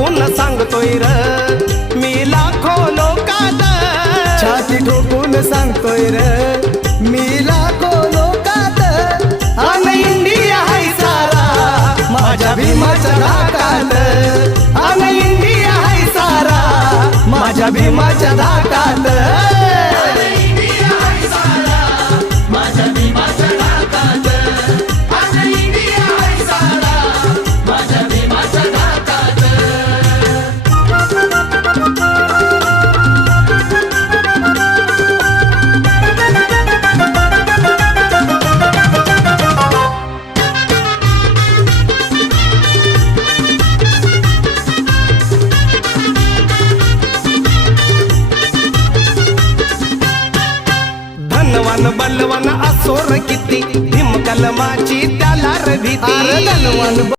ठोकून सांगतोय र मी लाखो लोकात, छाती ठोकून सांगतोय र मी लाखो लोकात, अन इंडिया हाय सारा माझ्या भीमाच्या धाकात, अन इंडिया हाय सारा माझ्या भीमाच्या धाकात. धनवान बलवान असोर किती भीम कलमाची त्याला र भीती. अरे धनवान